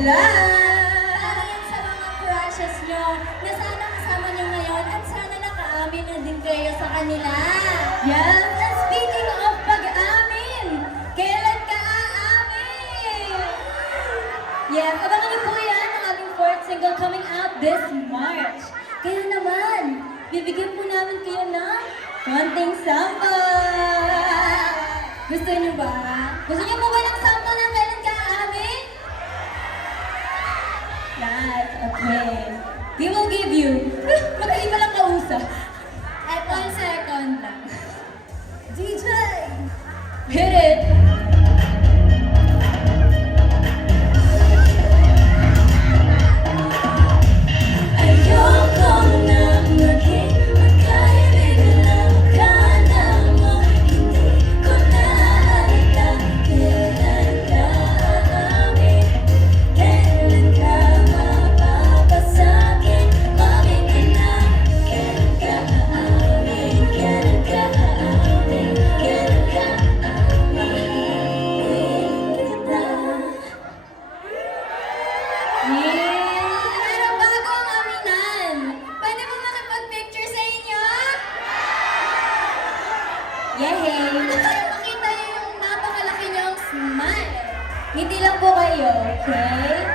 Hello! Para yan sa mga crushes nyo na sana kasama nyo ngayon at sana nakaamin na din kayo sa kanila. Yes, and speaking of pag-amin, kailan ka aamin? Yes, abangan niyo po yan ang ating fourth single coming out this March. Kaya naman, bibigyan po namin kayo ng konting sample. Gusto niyo ba? Gusto niyo po ba ng sample ng kailan ka aamin? Yes, okay. We will give you. Magkaiba lang kausap. At 1 second lang. DJ! Hit it! Ayoko na maging magkaibigan ka na mo. Hindi ko na halata kailan ka aamin. Kailan ka mapapasakin? Mamingin na. Kailan ka aamin? Kailan ka aamin? Kailan ka aamin kita? Pero bago ang aminan, pwede mo makapag-picture sa inyo? Yehey! Makita niyo yung napakalaki niyong smile. Ngiti lang po kayo, okay?